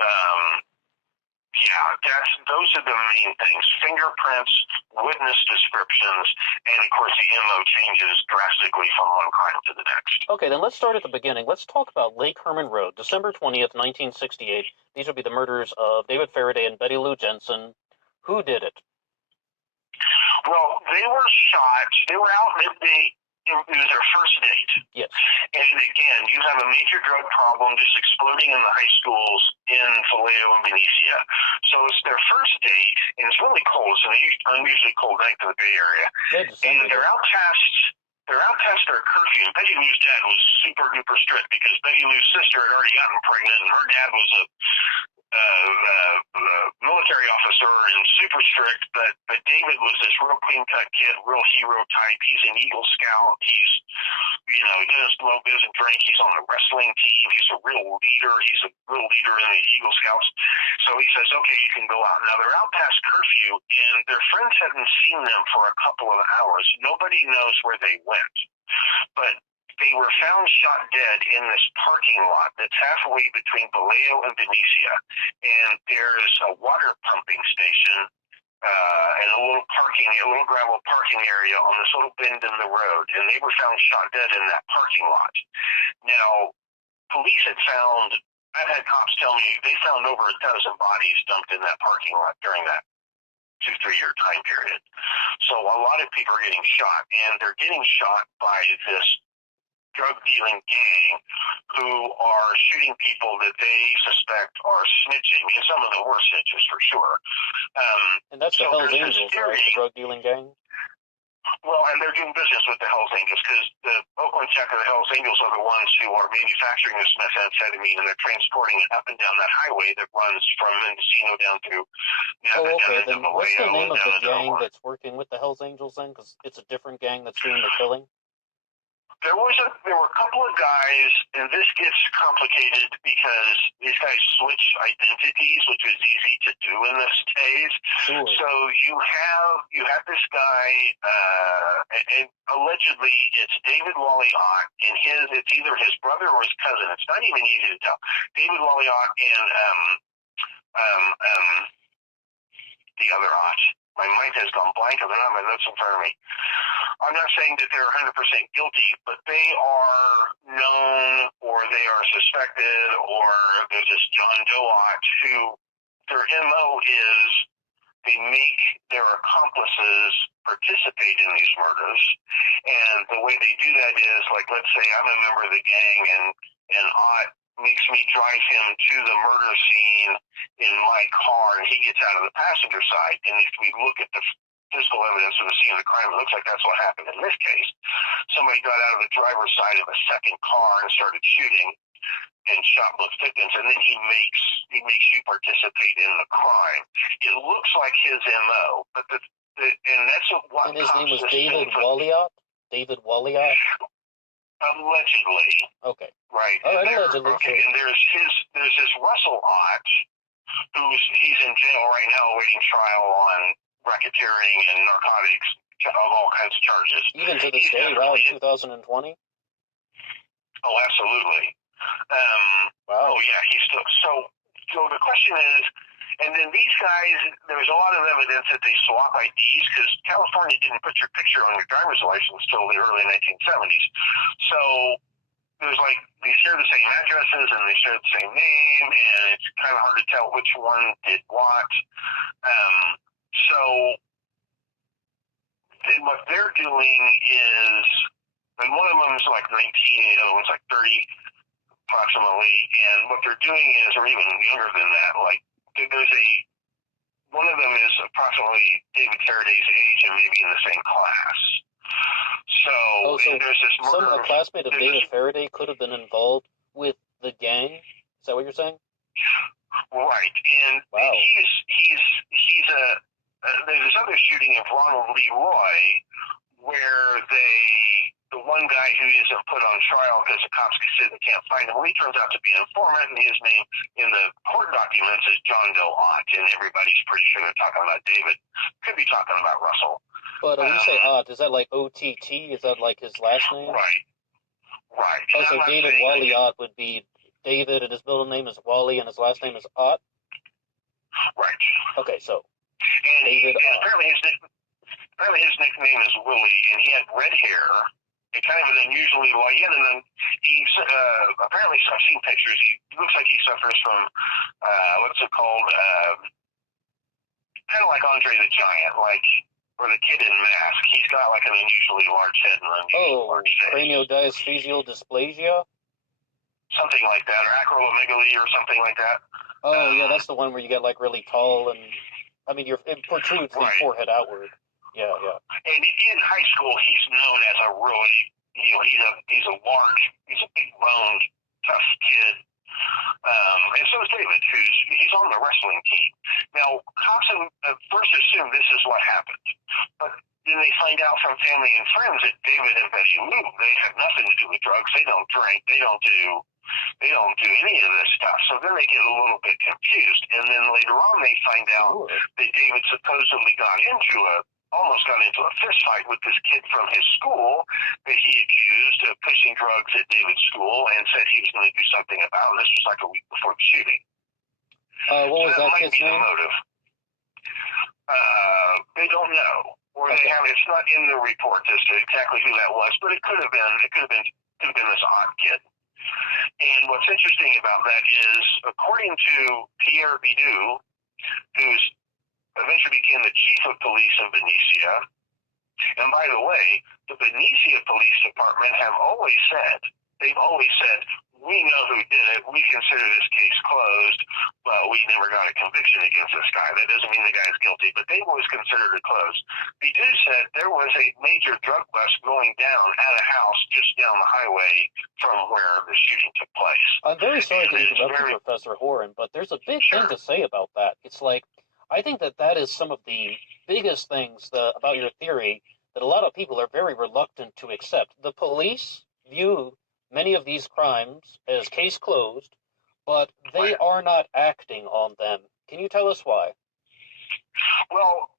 Um, yeah, those are the main things. Fingerprints, witness descriptions, and of course the MO changes drastically from one crime to the next. Okay, then let's start at the beginning. Let's talk about Lake Herman Road, December 20th, 1968. These would be the murders of David Faraday and Betty Lou Jensen. Who did it? Well, they were shot. They were out. It was their first date. Yes. And again, you have a major drug problem just exploding in the high schools in Vallejo and Benicia. So it's their first date, and it's really cold. It's an unusually cold night for the Bay Area. And they're out past their curfew. And Betty Lou's dad was super duper strict because Betty Lou's sister had already gotten pregnant, and her dad was a military officer and super strict, but David was this real clean-cut kid, real hero type. He's an Eagle Scout. He doesn't smoke, doesn't drink. He's on the wrestling team. He's a real leader. He's a real leader in the Eagle Scouts. So he says, okay, you can go out. Now, they're out past curfew, and their friends haven't seen them for a couple of hours. Nobody knows where they went. But they were found shot dead in this parking lot that's halfway between Vallejo and Benicia. And there's a water pumping station and a little gravel parking area on this little bend in the road. And they were found shot dead in that parking lot. Now, police had found, I've had cops tell me, they found over 1,000 bodies dumped in that parking lot during that 2-3 year time period. So a lot of people are getting shot, and they're getting shot by this drug-dealing gang who are shooting people that they suspect are snitching, and some of them were snitches for sure. And that's the Hells Angels, right? The drug-dealing gang? Well, and they're doing business with the Hells Angels because the Oakland Check and the Hells Angels are the ones who are manufacturing this methamphetamine, and they're transporting it up and down that highway that runs from Mendocino down to Napa. Oh, okay. Then what's the name of the gang that's working with the Hells Angels then? Because it's a different gang that's doing the killing. There were a couple of guys, and this gets complicated because these guys switch identities, which is easy to do in this days. Sure. So you have this guy, and allegedly it's David Walliot, and it's either his brother or his cousin. It's not even easy to tell. David Walliot and the other Ott. My mind has gone blank. I don't have my notes in front of me. I'm not saying that they're 100% guilty, but they are known, or they are suspected, or there's this John Doe Ott who their MO is they make their accomplices participate in these murders. And the way they do that is, like, let's say I'm a member of the gang, and Ott makes me drive him to the murder scene in my car, and he gets out of the passenger side. And if we look at the physical evidence of the scene of the crime, it looks like that's what happened in this case. Somebody got out of the driver's side of a second car and started shooting and shot both victims, and then he makes you participate in the crime. It looks like his MO, but and that's what. And his name was David Walliot. David Walliot. Allegedly. Okay. Right. All right. Allegedly. Okay. And there's this Russell Ott, he's in jail right now awaiting trial on racketeering and narcotics of all kinds of charges. Even to this day, wow, 2020? Oh, absolutely. Wow. Oh, yeah, he's still... So the question is, and then these guys, there's a lot of evidence that they swap IDs because California didn't put your picture on your driver's license till the early 1970s. So there's like, they share the same addresses and they share the same name, and it's kind of hard to tell which one did what. So what they're doing is, and one of them is like 19, the other one's like 30 approximately, and what they're doing is, or even younger than that, like there's one of them is approximately David Faraday's age and maybe in the same class. So there's this murder. A classmate of David Faraday could have been involved with the gang? Is that what you're saying? Right, and wow. He's there's this other shooting of Ronald Leroy where the one guy who isn't put on trial because the cops said they can't find him, well, he turns out to be an informant, and his name in the court documents is John Doe Ott, and everybody's pretty sure they're talking about David. Could be talking about Russell. But when you say Ott, is that like OTT? Is that like his last name? Right. Oh, so David Walliot would be David, and his middle name is Wally, and his last name is Ott. Right. Okay, so And, David and Ott. apparently his nickname is Willie, and he had red hair. And kind of an unusually white. And then he's apparently, I've seen pictures. He looks like he suffers from what's it called? Kind of like Andre the Giant, like or the Kid in Mask. He's got like an unusually large head and an unusually large face. Craniodiaphyseal dysplasia. Something like that, or acromegaly, or something like that. Oh, yeah, that's the one where you get like really tall and it protrudes the forehead outward. Yeah. And in high school, he's known as a really, he's a big boned, tough kid. And so is David, he's on the wrestling team. Now, cops first assume this is what happened, but then they find out from family and friends that David and Betty Lou, they have nothing to do with drugs. They don't drink. They don't do any of this stuff. So then they get a little bit confused. And then later on they find out that David supposedly almost got into a fist fight with this kid from his school that he accused of pushing drugs at David's school and said he was going to do something about. This was like a week before the shooting. What was that might kid's be name? The motive. They don't know. Or it's not in the report as to exactly who that was, but it could have been this odd kid. And what's interesting about that is, according to Pierre Bidou, who's eventually became the chief of police in Benicia, and by the way, the Benicia Police Department they've always said, we know who did it, we consider this case closed, but we never got a conviction against this guy. That doesn't mean the guy's guilty, but they've always considered it closed. Bidou said there was a major drug bust going down at a house just down the highway from where the shooting took place. I'm very sorry to interrupt you, Professor Horan, but there's a big thing to say about that. It's like, I think that is some of the biggest things about your theory that a lot of people are very reluctant to accept. The police view many of these crimes as case closed, but they are not acting on them. Can you tell us why? Well,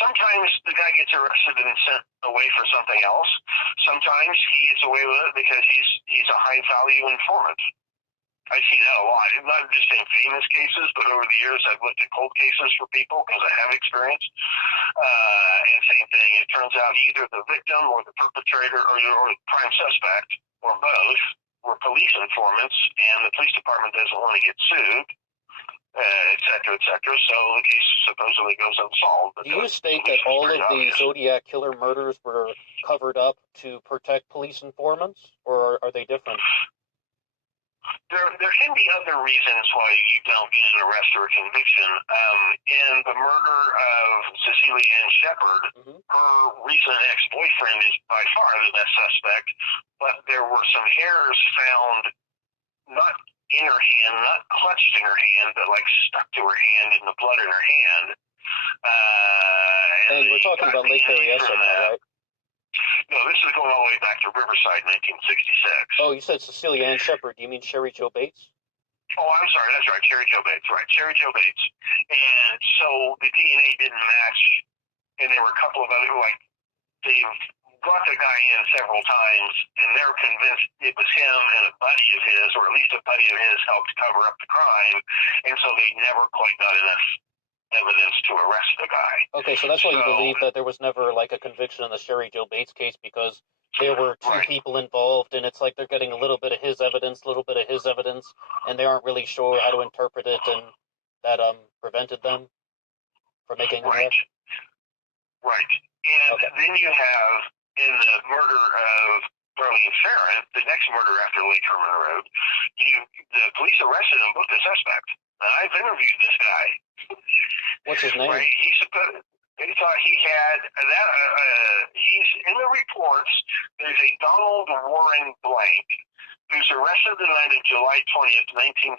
sometimes the guy gets arrested and sent away for something else. Sometimes he gets away with it because he's a high value informant. I see that a lot. Not just in famous cases, but over the years I've looked at cold cases for people because I have experience. And same thing. It turns out either the victim or the perpetrator or the prime suspect or both were police informants, and the police department doesn't want to get sued, et cetera, et cetera. So the case supposedly goes unsolved. Do you state that all of the Zodiac killer murders were covered up to protect police informants, or are they different? There can be other reasons why you don't get an arrest or a conviction. In the murder of Cecilia Ann Shepard, her recent ex-boyfriend is by far the best suspect, but there were some hairs found not in her hand, not clutched in her hand, but like stuck to her hand in the blood in her hand. And we're talking about Lake Berryessa now, right? No, this is going all the way back to Riverside, 1966. Oh, you said Cecilia Ann Shepard. Do you mean Sherry Jo Bates? Oh, I'm sorry. That's right. Sherry Jo Bates. Right. Sherry Jo Bates. And so the DNA didn't match. And there were a couple of other, they've brought the guy in several times, and they're convinced it was him and a buddy of his, or at least a buddy of his helped cover up the crime. And so they never quite got enough evidence to arrest the guy. Okay, so that's why you believe that there was never like a conviction in the Sherry Jo Bates case, because there were two people involved, and it's like they're getting a little bit of his evidence, and they aren't really sure how to interpret it, and that prevented them from making an arrest. Right. And then you have, in the murder of Darlene Ferrin, the next murder after Lake Herman Road, the police arrested and booked a suspect. And I've interviewed this guy. What's his name? Right. They thought he had that. He's in the reports. There's a Donald Warren Blank who's arrested the night of July 20th, 1969,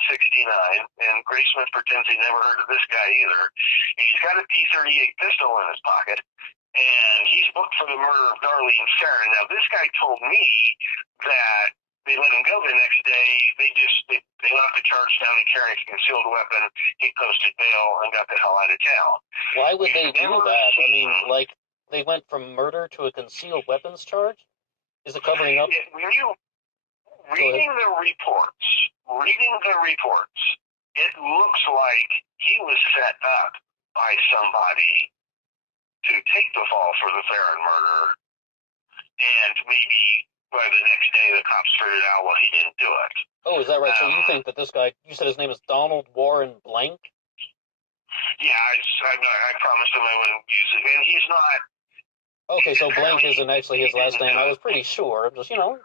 and Graceman pretends he never heard of this guy either. He's got a P-38 pistol in his pocket, and he's booked for the murder of Darlene Ferrin. Now, this guy told me that they let him go the next day. They knocked the charge down and carrying a concealed weapon. He posted bail and got the hell out of town. Why would they do that? I mean, like, they went from murder to a concealed weapons charge? Is it covering up? reading the reports, it looks like he was set up by somebody to take the fall for the Theron murder, and maybe by the next day the cops figured out, well, he didn't do it. Oh, is that right? So you think that this guy, you said his name is Donald Warren Blank? Yeah, I promised him I wouldn't use it, and he's not. Okay, so Blank isn't actually his last name. I was pretty sure. I'm just, just making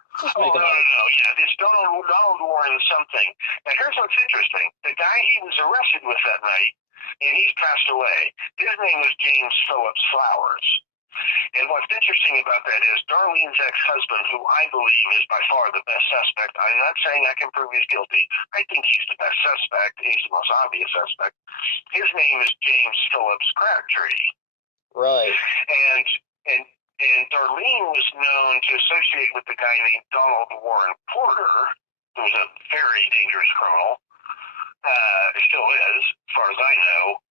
no. Yeah, it's Donald Warren something. Now, here's what's interesting. The guy he was arrested with that night, and he's passed away, his name was James Phillips Flowers. And what's interesting about that is Darlene's ex-husband, who I believe is by far the best suspect. I'm not saying I can prove he's guilty. I think he's the best suspect. He's the most obvious suspect. His name is James Phillips Crabtree. Right. And Darlene was known to associate with a guy named Donald Warren Porter, who was a very dangerous criminal. Still is, as far as I know.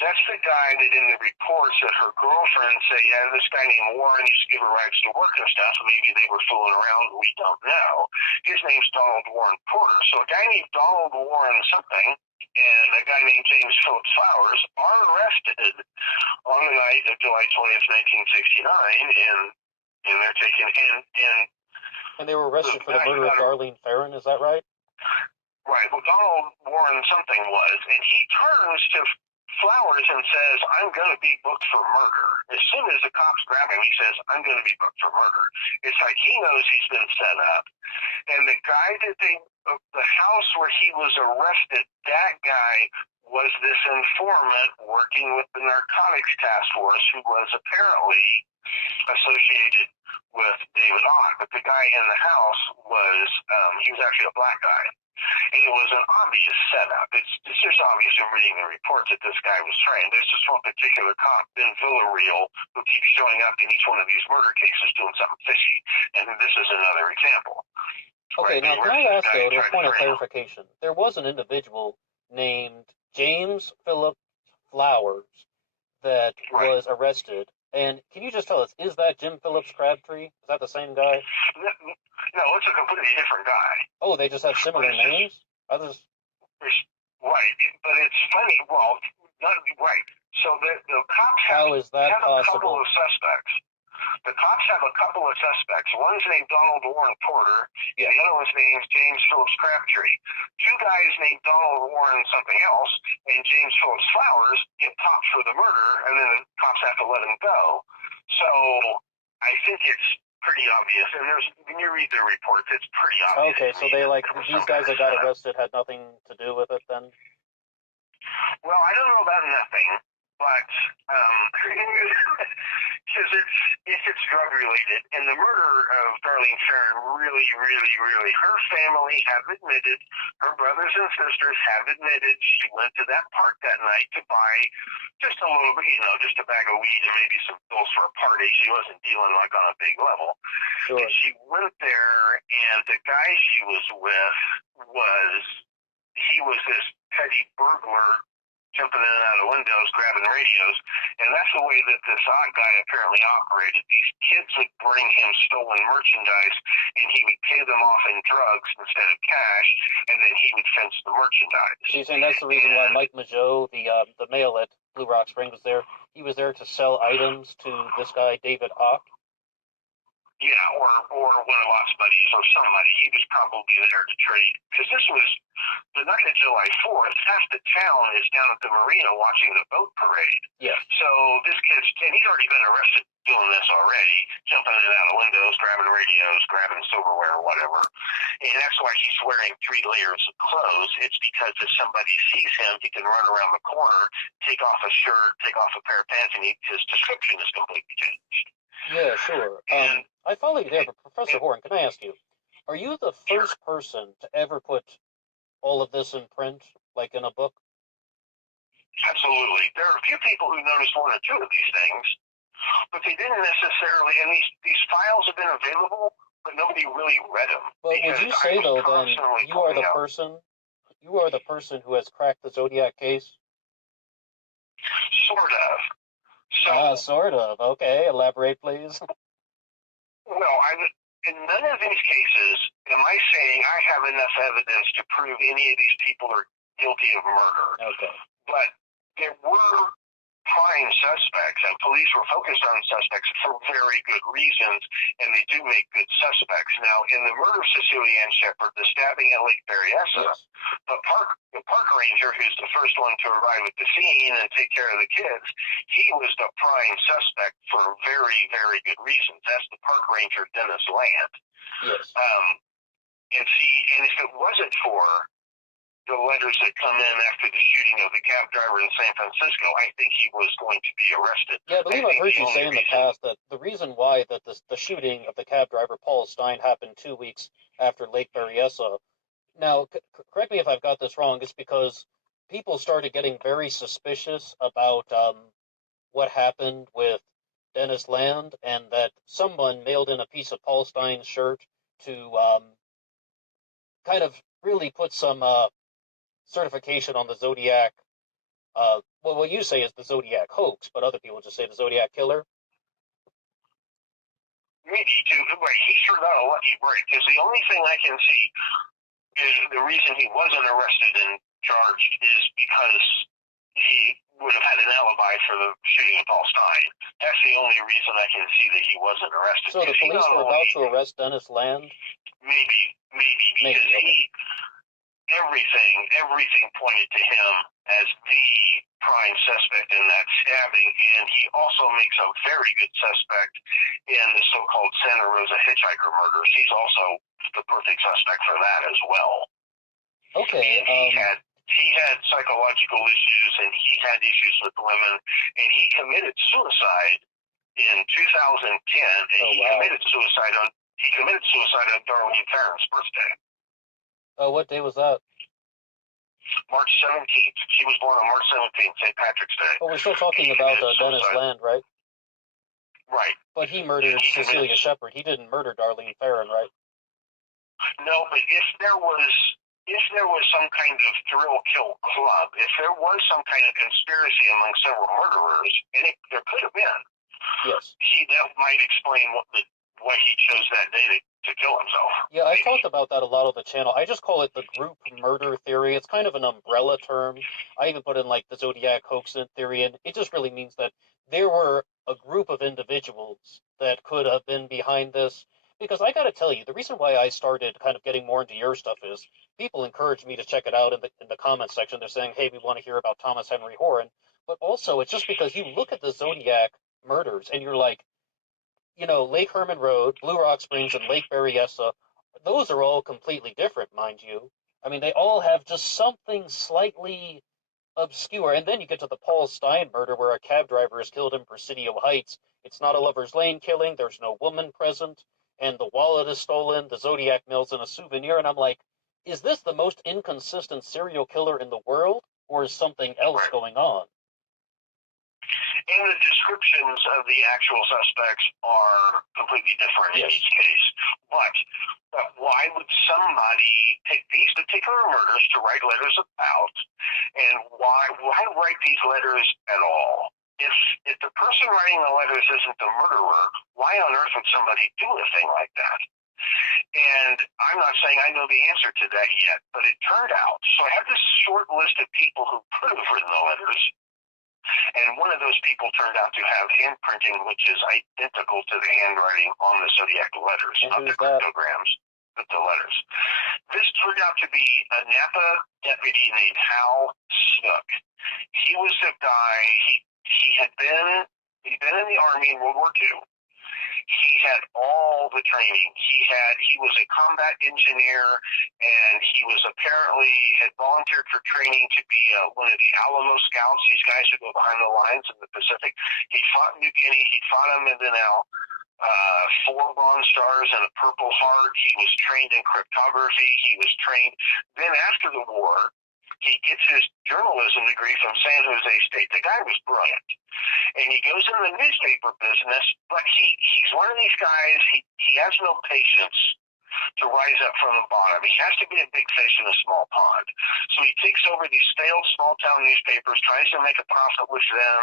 That's the guy that in the reports that her girlfriend say, yeah, this guy named Warren used to give her rides to work and stuff. Maybe they were fooling around. We don't know. His name's Donald Warren Porter. So a guy named Donald Warren something and a guy named James Phillips Flowers are arrested on the night of July 20th, 1969, and they're taken and they were arrested for the murder of Darlene Ferrin, is that right? Right. Well, Donald Warren something was, and he turns to Flowers and says, I'm going to be booked for murder. As soon as the cops grab him, he says, I'm going to be booked for murder. It's like he knows he's been set up. And the guy that the house where he was arrested, that guy was this informant working with the narcotics task force who was apparently associated with David Ott. But the guy in the house was, he was actually a black guy. And it was an obvious setup. It's just obvious in reading the reports that this guy was trained. There's just one particular cop, Ben Villarreal, who keeps showing up in each one of these murder cases doing something fishy. And this is another example. Okay, now can I ask, though, to a point of clarification? There was an individual named James Philip Flowers that was arrested. And can you just tell us, is that Jim Phillips Crabtree? Is that the same guy? No, it's a completely different guy. Oh, they just have similar names? Others? Right, but it's funny. Well, not right. So the cops have a couple of suspects. The cops have a couple of suspects. One's named Donald Warren Porter, and the other one's named James Phillips Crabtree. Two guys named Donald Warren something else and James Phillips Flowers get popped for the murder, and then the cops have to let them go. So I think it's pretty obvious. And when you read their reports, it's pretty obvious. Okay, so these guys that got arrested had nothing to do with it then? Well, I don't know about nothing, but because if it's drug related, and the murder of Darlene Ferrin really, her family have admitted, her brothers and sisters have admitted she went to that park that night to buy just a little bit, just a bag of weed and maybe some pills for a party. She wasn't dealing like on a big level. Sure. And she went there, and the guy she was with he was this petty burglar jumping in and out of windows, grabbing radios, and that's the way that this odd guy apparently operated. These kids would bring him stolen merchandise, and he would pay them off in drugs instead of cash, and then he would fence the merchandise. So you're saying that's the reason why Mike Mageau, the male at Blue Rock Springs, was there? He was there to sell items to this guy, David Ott? Yeah, or one of Ott's buddies or somebody. He was probably there to trade. Because this was the night of July 4th. Half the town is down at the marina watching the boat parade. Yeah. So this kid's, and he'd already been arrested doing this already, jumping in and out of windows, grabbing radios, grabbing silverware or whatever. And that's why he's wearing 3 layers of clothes. It's because if somebody sees him, he can run around the corner, take off a shirt, take off a pair of pants, and his description is completely changed. Yeah, sure. I follow you there, but Professor Horan, can I ask you, are you the first person to ever put all of this in print, like in a book? Absolutely. There are a few people who noticed 1 or 2 of these things, but they didn't necessarily, and these files have been available, but nobody really read them. But would you say, though, then, you are the person who has cracked the Zodiac case? Sort of. Sort of. Okay, elaborate, please. Well, in none of these cases am I saying I have enough evidence to prove any of these people are guilty of murder. Okay. But there were prime suspects, and police were focused on suspects for very good reasons, and they do make good suspects. Now, in the murder of Cecilia Ann Shepard, the stabbing at Lake Berryessa, Yes. the park ranger, who's the first one to arrive at the scene and take care of the kids, he was the prime suspect for very, very good reasons. That's the park ranger, Dennis Land. Yes. And if it wasn't for the letters that come in after the shooting of the cab driver in San Francisco, I think he was going to be arrested. Yeah, I believe I've heard you say in the past that the reason why that the shooting of the cab driver, Paul Stein, happened 2 weeks after Lake Berryessa. Now, correct me if I've got this wrong, it's because people started getting very suspicious about what happened with Dennis Land, and that someone mailed in a piece of Paul Stein's shirt to kind of really put some certification on the Zodiac. Well, what you say is the Zodiac hoax, but other people just say the Zodiac killer. Maybe too. Right, he sure got a lucky break, because the only thing I can see is the reason he wasn't arrested and charged is because he would have had an alibi for the shooting of Paul Stein. That's the only reason I can see that he wasn't arrested. So the police were about to arrest Dennis Land? Maybe, because okay. everything pointed to him as the prime suspect in that stabbing, and he also makes a very good suspect in the so-called Santa Rosa hitchhiker murders. He's also the perfect suspect for that as well. Okay. He had psychological issues, and he had issues with women, and he committed suicide in 2010, and he committed suicide on Darlene Ferrin's birthday. What day was that? March 17th. She was born on March 17th, St. Patrick's Day. But we're still talking about Dennis Land, right? Right. But he murdered Cecilia Shepard. He didn't murder Darlene Ferrin, right? No, but if there was some kind of thrill kill club, if there was some kind of conspiracy among several murderers, and there could have been, yes, that might explain why he chose that day to kill himself. Yeah, I talked about that a lot on the channel. I just call it the group murder theory. It's kind of an umbrella term. I even put in like the Zodiac hoax theory, and it just really means that there were a group of individuals that could have been behind this. Because I got to tell you, the reason why I started kind of getting more into your stuff is people encouraged me to check it out in the comment section. They're saying, hey, we want to hear about Thomas Henry Horan. But also, it's just because you look at the Zodiac murders and you're like, Lake Herman Road, Blue Rock Springs, and Lake Berryessa, those are all completely different, mind you. I mean, they all have just something slightly obscure. And then you get to the Paul Stein murder where a cab driver is killed in Presidio Heights. It's not a Lover's Lane killing. There's no woman present. And the wallet is stolen. The Zodiac mails in a souvenir. And I'm like, is this the most inconsistent serial killer in the world? Or is something else going on? And the descriptions of the actual suspects are completely different in each case. But why would somebody take these particular murders to write letters about? And why write these letters at all? If the person writing the letters isn't the murderer, why on earth would somebody do a thing like that? And I'm not saying I know the answer to that yet, but it turned out. So I have this short list of people who could have written the letters. And one of those people turned out to have handprinting, which is identical to the handwriting on the Zodiac letters, not the cryptograms, but the letters. This turned out to be a Napa deputy named Hal Snook. He was the guy, he'd been in the Army in World War II. He had all the training. He was a combat engineer, and he was apparently had volunteered for training to be one of the Alamo Scouts. These guys who go behind the lines in the Pacific. He fought in New Guinea. He fought in Mindanao. 4 Bronze Stars and a Purple Heart. He was trained in cryptography. He was trained. Then after the war, he gets his journalism degree from San Jose State. The guy was brilliant. And he goes into the newspaper business, but he's one of these guys, he has no patience to rise up from the bottom. He has to be a big fish in a small pond. So he takes over these failed small-town newspapers, tries to make a profit with them.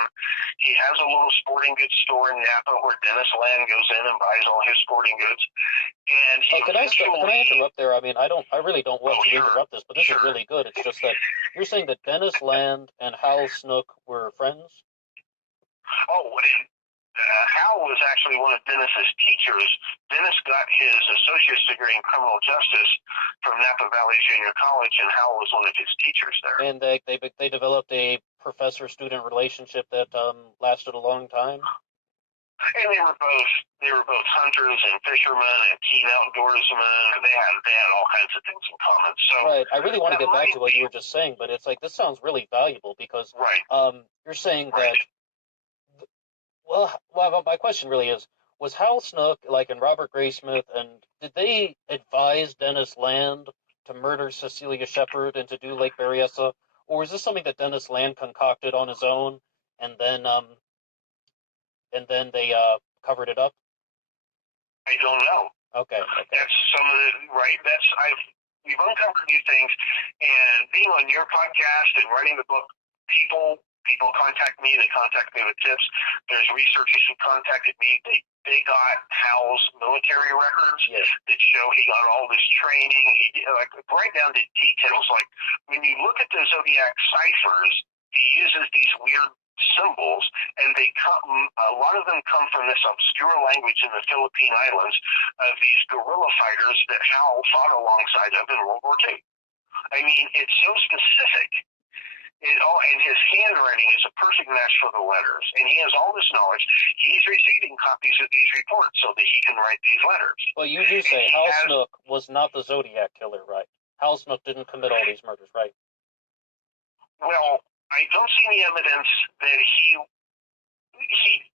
He has a little sporting goods store in Napa where Dennis Land goes in and buys all his sporting goods. And he can I interrupt there? I mean, I really don't want to sure, interrupt this, but this is really good. It's just that you're saying that Dennis Land and Hal Snook were friends? Oh, and Hal was actually one of Dennis's teachers. Dennis got his associate's degree in criminal justice from Napa Valley Junior College, and Hal was one of his teachers there. And they developed a professor-student relationship that lasted a long time. And they were both hunters and fishermen and keen outdoorsmen. They had all kinds of things in common. So right, I really want to get back to what you were just saying, but it's like this sounds really valuable because you're saying that. Well, my question really is: was Hal Snook and Robert Graysmith, and did they advise Dennis Land to murder Cecilia Shepard and to do Lake Berryessa, or is this something that Dennis Land concocted on his own, and then they covered it up? I don't know. Okay. That's some of the we've uncovered these things, and being on your podcast and writing the book, people contact me. They contact me with tips. There's researchers who contacted me. They got Hal's military records that show he got all this training. He right down to details. Like when you look at the Zodiac ciphers, he uses these weird symbols, and a lot of them come from this obscure language in the Philippine Islands of these guerrilla fighters that Hal fought alongside of in World War II. I mean, it's so specific. And his handwriting is a perfect match for the letters. And he has all this knowledge. He's receiving copies of these reports so that he can write these letters. Well, you do say Hal Snook was not the Zodiac killer, right? Hal Snook didn't commit all these murders, right? Well, I don't see any evidence that he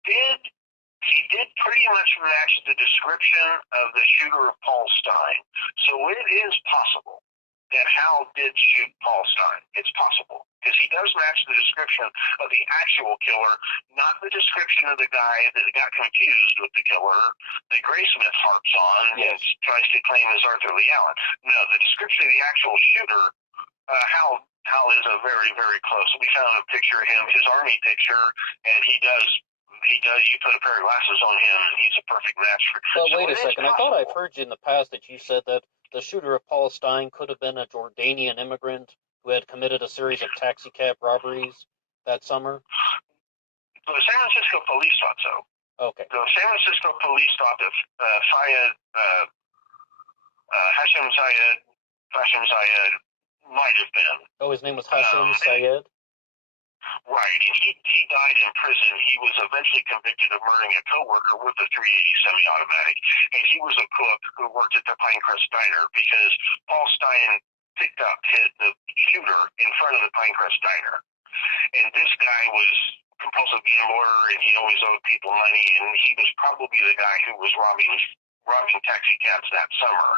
did pretty much match the description of the shooter of Paul Stine. So it is possible that Hal did shoot Paul Stine. It's possible. Because he does match the description of the actual killer, not the description of the guy that got confused with the killer that Graysmith harps on and tries to claim as Arthur Lee Allen. No, the description of the actual shooter, Hal is a very, very close. We found a picture of him, his army picture, and he does, you put a pair of glasses on him, and he's a perfect match for. Well, wait a second. I thought I've heard you in the past that you said that the shooter of Paul Stine could have been a Jordanian immigrant who had committed a series of taxicab robberies that summer. The San Francisco police thought so. Okay. The San Francisco police thought that Hashim Syed might have been. Oh, his name was Hashim Syed? Right, and he died in prison. He was eventually convicted of murdering a coworker with a .380 semi-automatic, and he was a cook who worked at the Pinecrest Diner because Paul Stine picked up the shooter in front of the Pinecrest Diner. And this guy was a compulsive gambler, and he always owed people money, and he was probably the guy who was robbing taxi cabs that summer.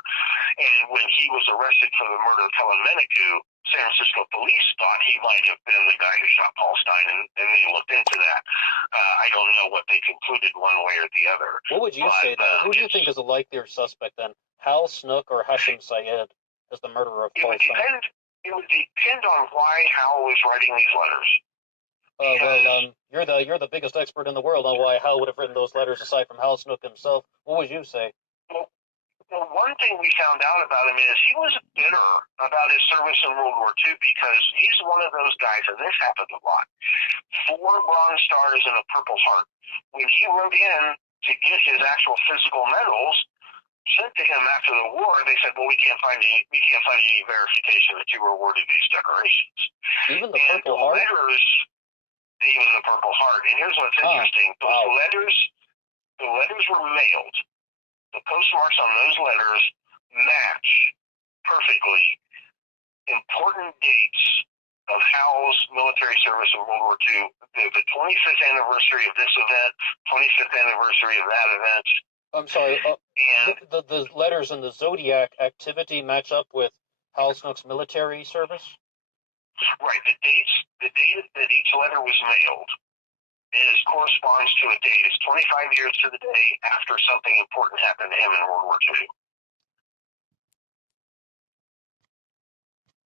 And when he was arrested for the murder of Helen Menachue, San Francisco police thought he might have been the guy who shot Paul Stine, and they looked into that. I don't know what they concluded one way or the other. What would you say, then? Who do you think is a likelier suspect, then? Hal Snook or Hashim Syed as the murderer of Paul Stine? It would depend on why Hal was writing these letters. You're the biggest expert in the world on why Hal would have written those letters aside from Hal Snook himself. What would you say? Well, one thing we found out about him is he was bitter about his service in World War II because he's one of those guys, and this happened a lot. 4 Bronze Stars and a Purple Heart. When he wrote in to get his actual physical medals sent to him after the war, they said, "Well, we can't find any verification that you were awarded these decorations." Even the Purple Heart. Even the Purple Heart. And here's what's interesting: the letters were mailed. The postmarks on those letters match perfectly important dates of Hal's military service in World War II. The 25th anniversary of this event, 25th anniversary of that event. I'm sorry. The letters in the Zodiac activity match up with Hal Snook's military service? Right. The date that each letter was mailed corresponds to a date. It's 25 years to the day after something important happened to him in World War II.